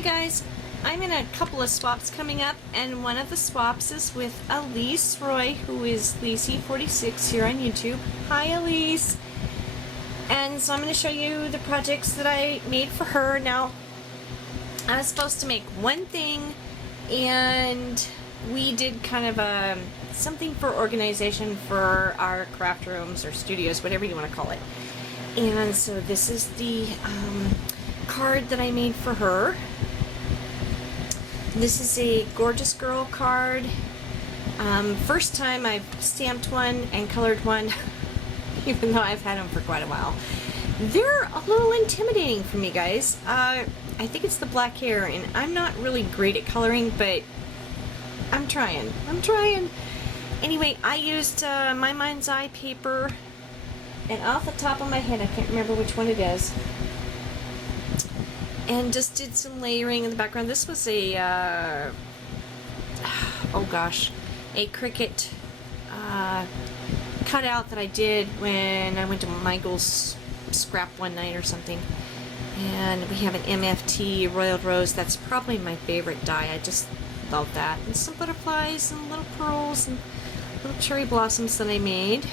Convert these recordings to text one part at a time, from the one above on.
Hi guys, I'm in a couple of swaps coming up, and one of the swaps is with Alease Roy, who is Lacey46 here on YouTube. Hi Alease! And so I'm going to show you the projects that I made for her. Now, I was supposed to make one thing, and we did kind of something for organization for our craft rooms or studios, whatever you want to call it. And so this is the card that I made for her. This is a Gorgeous Girl card. First time I've stamped one and colored one, even though I've had them for quite a while. They're a little intimidating for me, guys. I think it's the black hair, and I'm not really great at coloring, but I'm trying. Anyway, I used my Mind's Eye paper, and off the top of my head, I can't remember which one it is, and just did some layering in the background. This was a, oh gosh, a Cricut cutout that I did when I went to Michael's scrap one night or something. And we have an MFT Royal Rose. That's probably my favorite die. I just love that. And some butterflies and little pearls and little cherry blossoms that I made.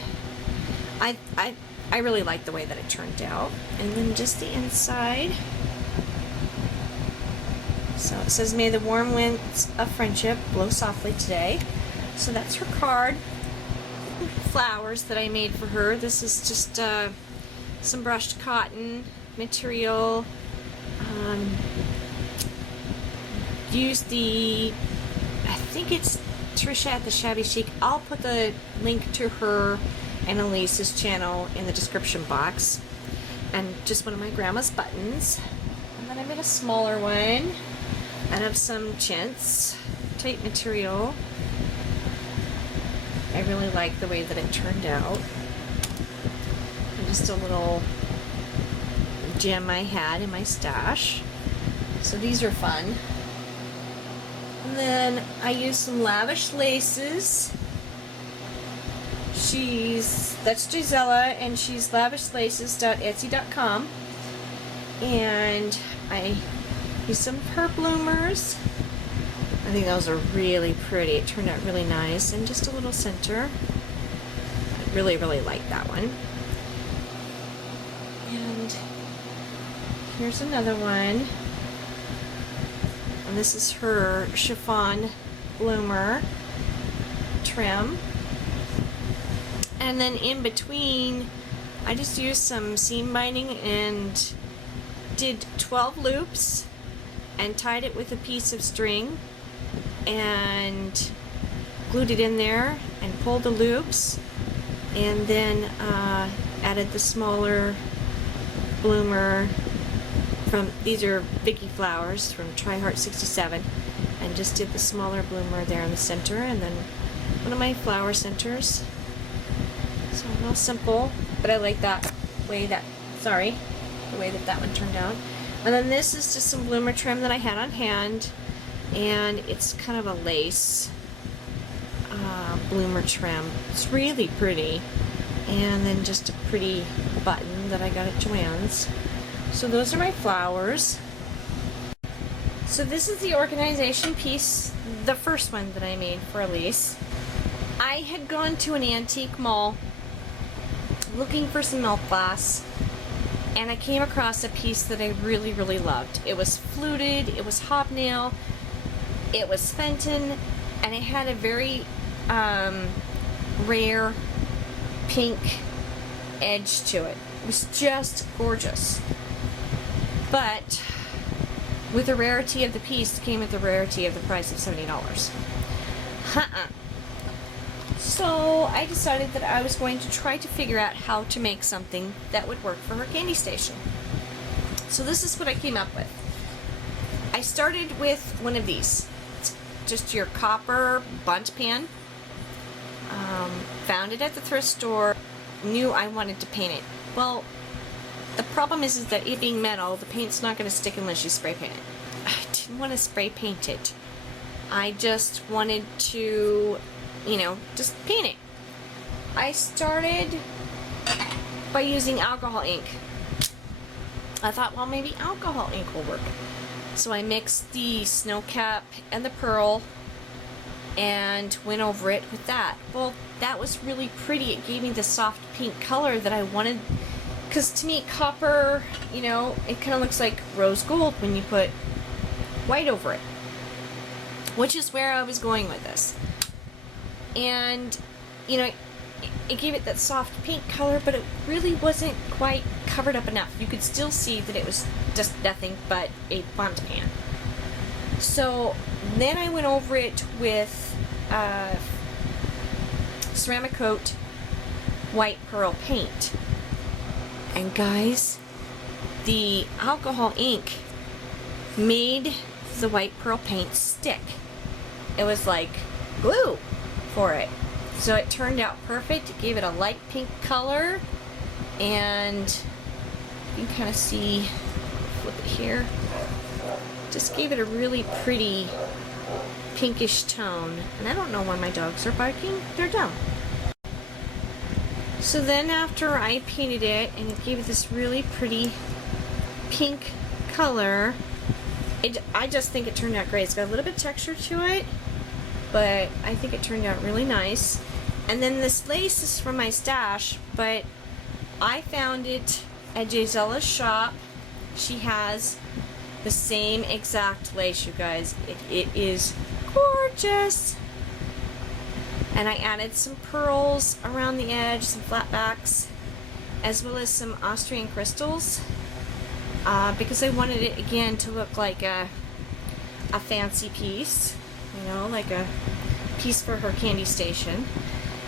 I really like the way that it turned out. And then just the inside. So it says, "May the warm winds of friendship blow softly today." So that's her card. Flowers that I made for her. This is just some brushed cotton material. Used the, I think it's Trisha at the Shabby Chic. I'll put the link to her and Alease's channel in the description box. And just one of my grandma's buttons. And then I made a smaller one out of some chintz type material. I really like the way that it turned out. And just a little gem I had in my stash. So these are fun. And then I used some lavish laces. That's Gisela, and she's lavishlaces.etsy.com. And I used some of her bloomers. I think those are really pretty. It turned out really nice. And just a little center. I really like that one. And here's another one. And this is her chiffon bloomer trim. And then in between, I just used some seam binding and did 12 loops and tied it with a piece of string and glued it in there and pulled the loops, and then added the smaller bloomer from, these are Vicky flowers from Try Heart 67, and just did the smaller bloomer there in the center, and then one of my flower centers. So real simple, but I like that way that, the way that that one turned out. And then this is just some bloomer trim that I had on hand, and it's kind of a lace bloomer trim. It's really pretty. And then just a pretty button that I got at Joann's. So those are my flowers. So this is the organization piece, the first one that I made for Alease. I had gone to an antique mall looking for some milk glass, and I came across a piece that I really loved. It was fluted, it was hobnail, it was Fenton, and it had a very rare pink edge to it. It was just gorgeous. But with the rarity of the piece came with the rarity of the price of $70. So I decided that I was going to try to figure out how to make something that would work for her candy station. So this is what I came up with. I started with one of these. It's just your copper bundt pan. Found it at the thrift store. Knew I wanted to paint it. Well, the problem is that it being metal, the paint's not going to stick unless you spray paint it. I didn't want to spray paint it. I just wanted to, just paint it. I started by using alcohol ink. I thought, well, maybe alcohol ink will work. So I mixed the snow cap and the pearl and went over it with that. Well, that was really pretty. It gave me the soft pink color that I wanted, because to me copper, you know, it kind of looks like rose gold when you put white over it, which is where I was going with this. And you know, it gave it that soft pink color, but it really wasn't quite covered up enough. You could still see that it was just nothing but a bundt pan. So then I went over it with ceramic coat white pearl paint. And guys, the alcohol ink made the white pearl paint stick. It was like glue for it. So it turned out perfect. It gave it a light pink color, and you can kind of see, flip it here, just gave it a really pretty pinkish tone. And I don't know why my dogs are barking. They're dumb. So then after I painted it and it gave it this really pretty pink color, I just think it turned out great. It's got a little bit of texture to it, but I think it turned out really nice. And then this lace is from my stash, but I found it at Gisella's shop. She has the same exact lace, you guys. It is gorgeous. And I added some pearls around the edge, some flat backs, as well as some Austrian crystals, because I wanted it again to look like a fancy piece, you know, like a piece for her candy station.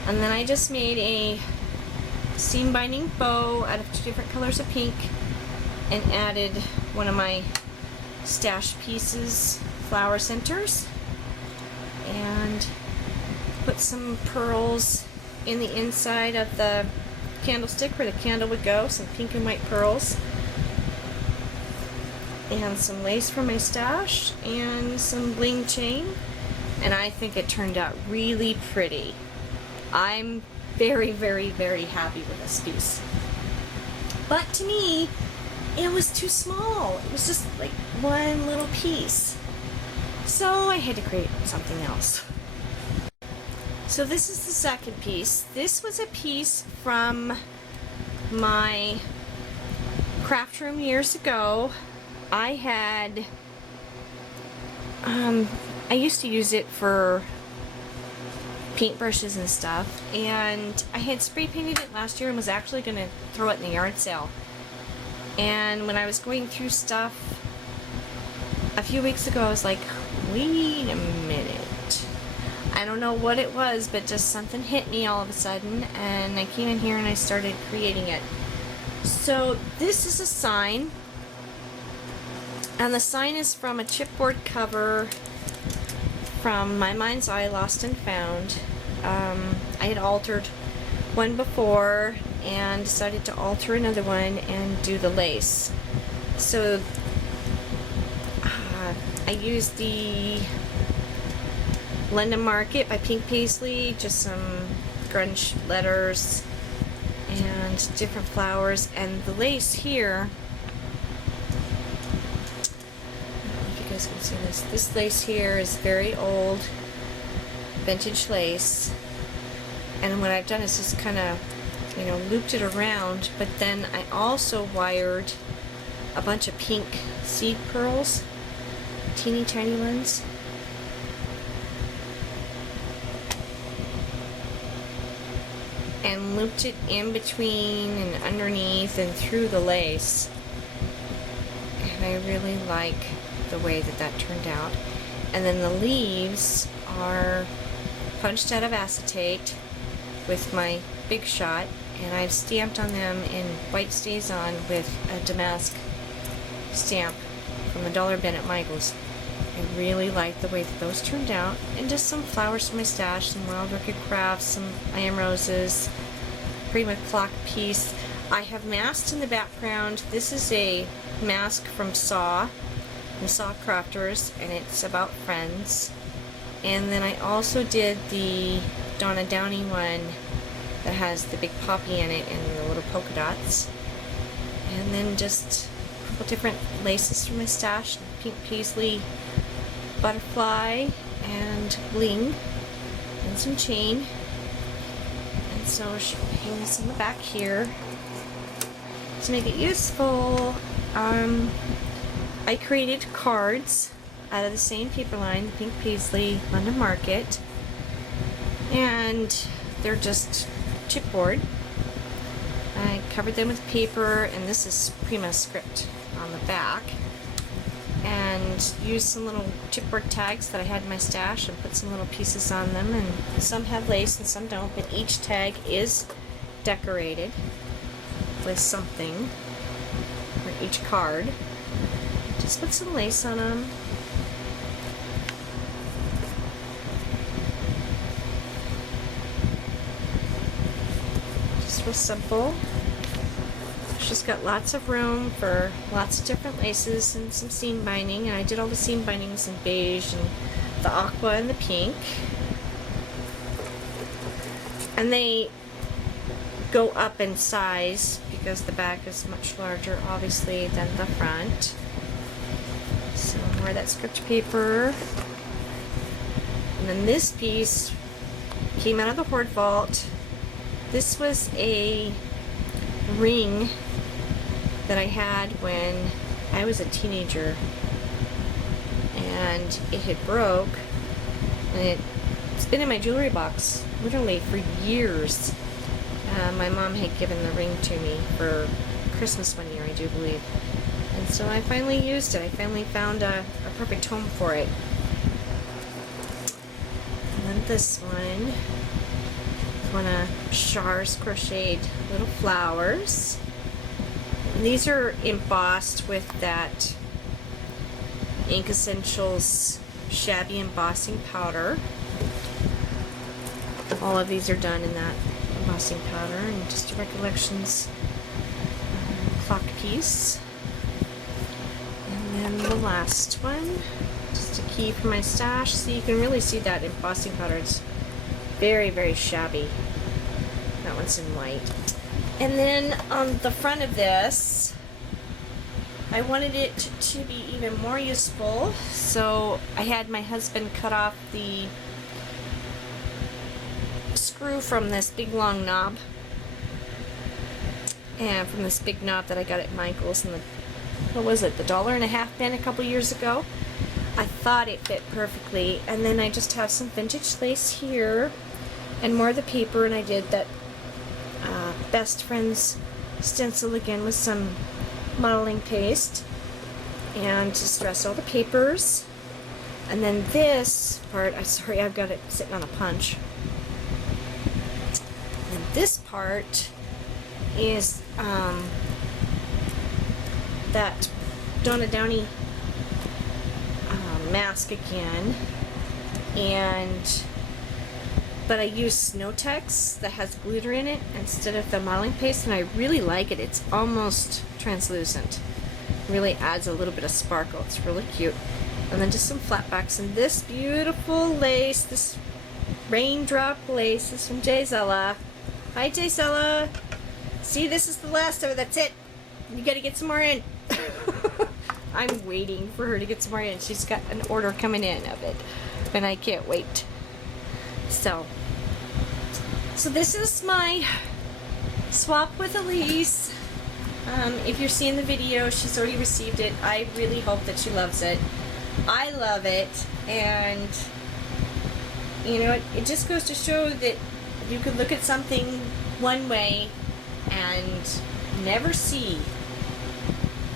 And then I just made a seam binding bow out of 2 different colors of pink and added one of my stash pieces flower centers, and put some pearls in the inside of the candlestick where the candle would go, some pink and white pearls, and some lace from my stash, and some bling chain. And I think it turned out really pretty. I'm very, very, very happy with this piece. But to me, it was too small. It was just like one little piece. So I had to create something else. So this is the second piece. This was a piece from my craft room years ago. I had, I used to use it for paintbrushes and stuff, and I had spray painted it last year and was actually going to throw it in the yard sale. And when I was going through stuff a few weeks ago, I was like, wait a minute. I don't know what it was, but just something hit me all of a sudden, and I came in here and I started creating it. So this is a sign, and the sign is from a chipboard cover from My Mind's Eye Lost and Found. I had altered one before and decided to alter another one and do the lace. So I used the London Market by Pink Paisley, just some grunge letters and different flowers, and the lace here, you guys can see this. This lace here is very old, vintage lace, and what I've done is just kind of, you know, looped it around, but then I also wired a bunch of pink seed pearls, teeny tiny ones. And looped it in between and underneath and through the lace. And I really like the way that that turned out. And then the leaves are punched out of acetate with my Big Shot, and I've stamped on them in white stays on with a damask stamp from the dollar bin at Michael's. I really like the way that those turned out, and just some flowers from my stash, some Wild Orchid Crafts, some I Am Roses, pretty much clock piece. I have masks in the background. This is a mask from Saw, the Saw Crafters, and it's about friends. And then I also did the Donna Downey one that has the big poppy in it and the little polka dots. And then just a couple different laces from my stash, pink paisley butterfly and bling and some chain. And so she hangs in the back here to make it useful. I created cards out of the same paper line, the pink paisley London Market, and they're just chipboard. I covered them with paper, and this is Prima script on the back, and used some little chipboard tags that I had in my stash and put some little pieces on them, and some have lace and some don't, but each tag is decorated with something for each card. Just put some lace on them. Just real simple. She's got lots of room for lots of different laces and some seam binding, and I did all the seam bindings in beige and the aqua and the pink. And they go up in size because the back is much larger, obviously, than the front. So more of that script paper. And then this piece came out of the hoard vault. This was a ring that I had when I was a teenager, and it had broke, and it's been in my jewelry box literally for years. My mom had given the ring to me for Christmas one year, I do believe, and so I finally used it. I finally found a perfect home for it. And then this one, one of Char's crocheted little flowers. And these are embossed with that Ink Essentials Shabby Embossing Powder. All of these are done in that embossing powder, and just a Recollections clock piece. And then the last one, just a key for my stash. So you can really see that embossing powder. It's very, very shabby. That one's in white. And then on the front of this, I wanted it to be even more useful, so I had my husband cut off the screw from this big long knob, and from this big knob that I got at Michael's in the, what was it, the $1.50 bin a couple years ago. I thought it fit perfectly, and then I just have some vintage lace here and more of the paper, and I did that Best Friends stencil again with some modeling paste, and to stress all the papers. And then this part, I'm sorry, I've got it sitting on a punch. And this part is that Donna Downey mask again, but I use Snow-Tex that has glitter in it instead of the modeling paste, and I really like it. It's almost translucent. Really adds a little bit of sparkle. It's really cute. And then just some flatbacks, and this beautiful lace, this raindrop lace, is from Gisela. Hi, Gisela. See, this is the last of it. That's it. You gotta get some more in. I'm waiting for her to get some more in. She's got an order coming in of it, and I can't wait. So this is my swap with Alease. If you're seeing the video, she's already received it. I really hope that she loves it. I love it, and you know, it just goes to show that you could look at something one way and never see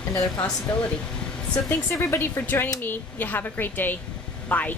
another possibility. So thanks everybody for joining me. You have a great day. Bye.